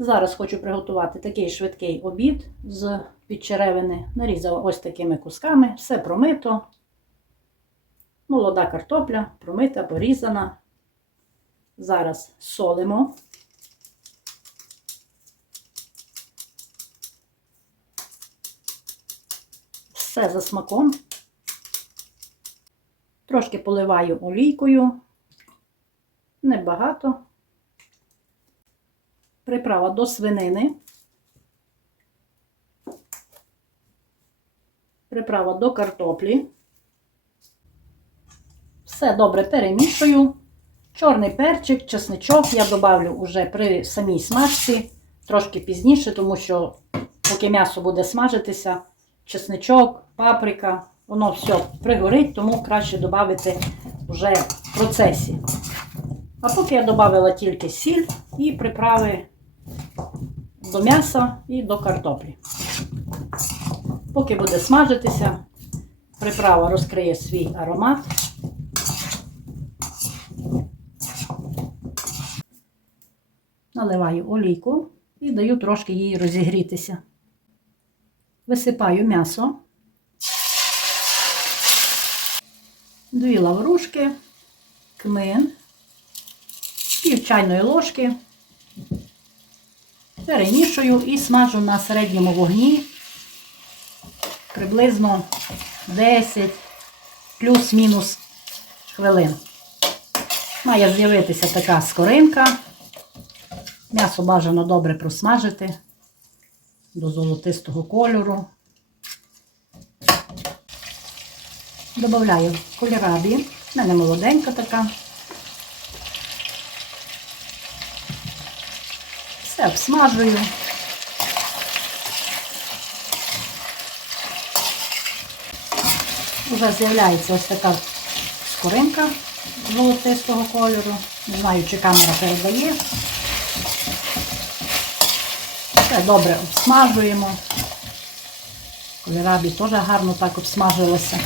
Зараз хочу приготувати такий швидкий обід з підчеревини. Нарізала ось такими кусками, все промито. Молода картопля, промита, порізана. Зараз солимо. Все за смаком. Трошки поливаю олійкою. Небагато. Приправа до свинини. Приправа до картоплі. Все добре перемішую. Чорний перчик, чесничок я добавлю уже при самій смажці, трошки пізніше, тому що поки м'ясо буде смажитися, чесничок, паприка, воно все пригорить, тому краще додати вже в процесі. А поки я додала тільки сіль і приправи до м'яса і до картоплі. Поки буде смажитися, приправа розкриє свій аромат. Наливаю олійку і даю трошки їй розігрітися. Висипаю м'ясо, дві лаврушки, кмин, пів чайної ложки. Перемішую і смажу на середньому вогні приблизно 10 плюс-мінус хвилин. Має з'явитися така скоринка. М'ясо бажано добре просмажити до золотистого кольору. Добавляю кольорабі. В мене молоденька така. Все обсмажую. Вже з'являється ось така скоринка золотистого кольору. Не знаю, чи камера передає. Все добре обсмажуємо. Кольорабі теж гарно так обсмажилося.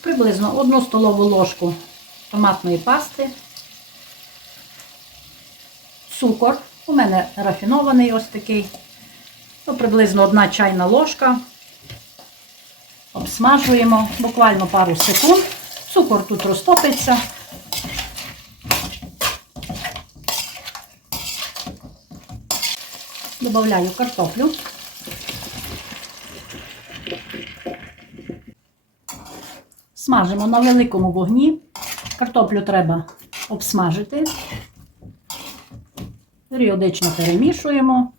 Приблизно одну столову ложку томатної пасти, цукор. У мене рафінований ось такий. Ну, приблизно одна чайна ложка. Обсмажуємо буквально пару секунд. Цукор тут розтопиться. Добавляю картоплю. Смажимо на великому вогні. Картоплю треба обсмажити. Періодично перемішуємо.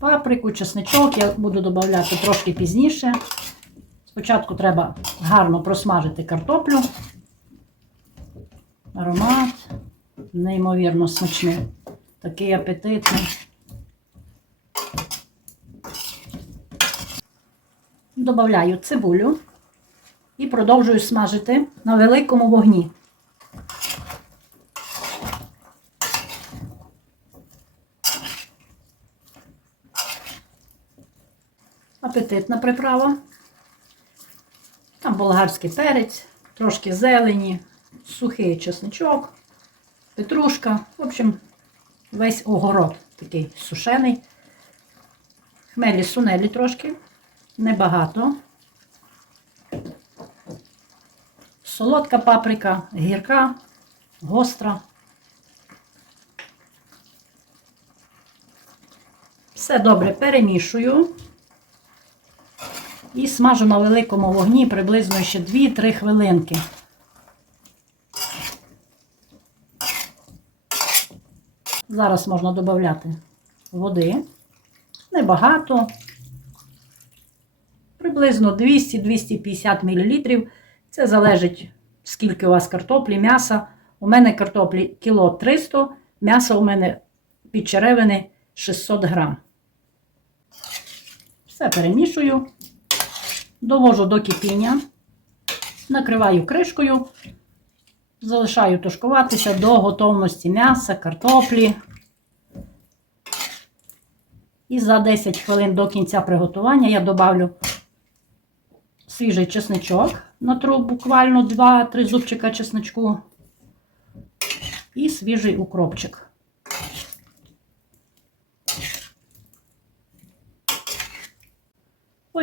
Паприку, чесничок я буду додавати трошки пізніше. Спочатку треба гарно просмажити картоплю. Аромат, неймовірно смачний, такий апетитний. Добавляю цибулю і продовжую смажити на великому вогні. Апетитна приправа. Там болгарський перець, трошки зелені, сухий чесничок, петрушка. В общем, весь огород такий сушений. Хмелі сунелі трошки, небагато. Солодка паприка, гірка, гостра. Все добре перемішую. І смажу на великому вогні приблизно ще 2-3 хвилинки. Зараз можна додати води. Небагато. Приблизно 200-250 мл. Це залежить, скільки у вас картоплі, м'яса. У мене картоплі кіло 300, м'яса у мене під черевини 600 грам. Все перемішую довожу до кипіння, накриваю кришкою, залишаю тушкуватися до готовності м'яса, картоплі. І за 10 хвилин до кінця приготування я добавлю свіжий чесничок, натру буквально 2-3 зубчика чесничку. і свіжий укропчик.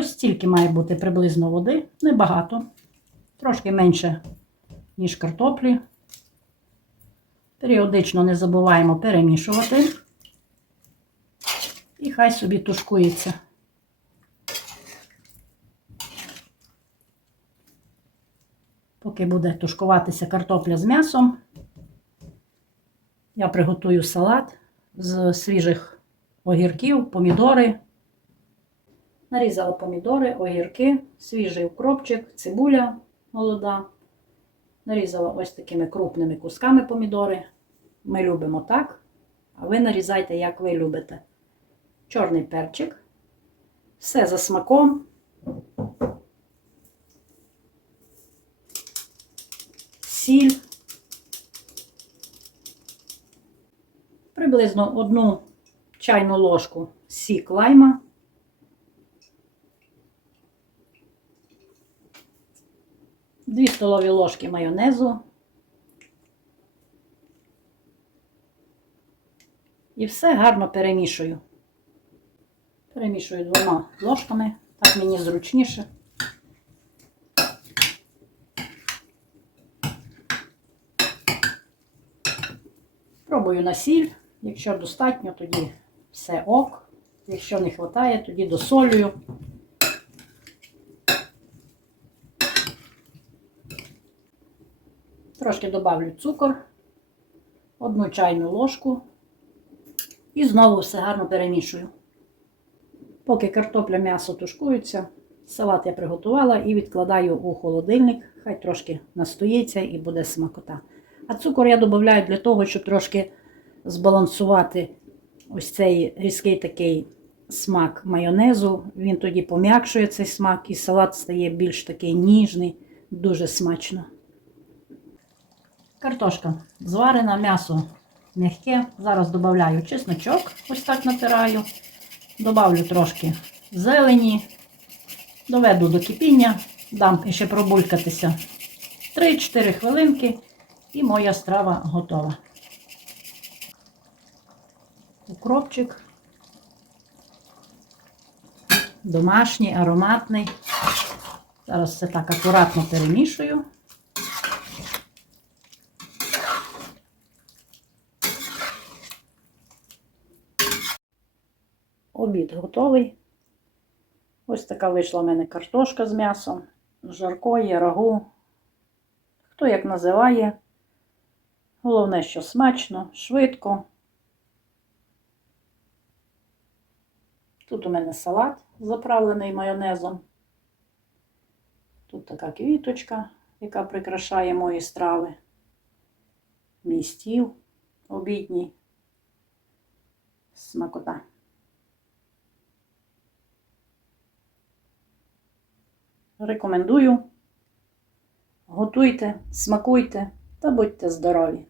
Ось стільки має бути приблизно води, небагато, трошки менше, ніж картоплі. Періодично не забуваємо перемішувати. І хай собі тушкується. Поки буде тушкуватися картопля з м'ясом, я приготую салат з свіжих огірків, помідори. Нарізала помідори, огірки, свіжий укропчик, цибуля молода. Нарізала ось такими крупними кусками помідори. Ми любимо так, а ви нарізайте, як ви любите. Чорний перчик. Все за смаком. Сіль. Приблизно одну чайну ложку сік лайма. Дві столові ложки майонезу. І все гарно перемішую. Перемішую двома ложками, так мені зручніше. Пробую на сіль. Якщо достатньо, тоді все ок. Якщо не вистачає, тоді досолюю. Трошки добавлю цукор, одну чайну ложку і знову все гарно перемішую. Поки картопля м'ясо тушкуються, салат я приготувала і відкладаю у холодильник, хай трошки настоїться і буде смакота. А цукор я додаю для того, щоб трошки збалансувати ось цей різкий такий смак майонезу. Він тоді пом'якшує цей смак, і салат стає більш такий ніжний, дуже смачно. Картошка зварена, м'ясо м'яке. Зараз додаю чесночок, ось так натираю. Добавлю трошки зелені, доведу до кипіння, дам ще пробулькатися 3-4 хвилинки, і моя страва готова. Укропчик. Домашній, ароматний. Зараз все так акуратно перемішую. Обід готовий. Ось така вийшла в мене картошка з м'ясом, жаркої, рагу. Хто як називає. Головне, що смачно, швидко. Тут у мене салат заправлений майонезом. Тут така квіточка, яка прикрашає мої страви. Мій стіл обідній. Смакота. Рекомендую. Готуйте, смакуйте та будьте здорові!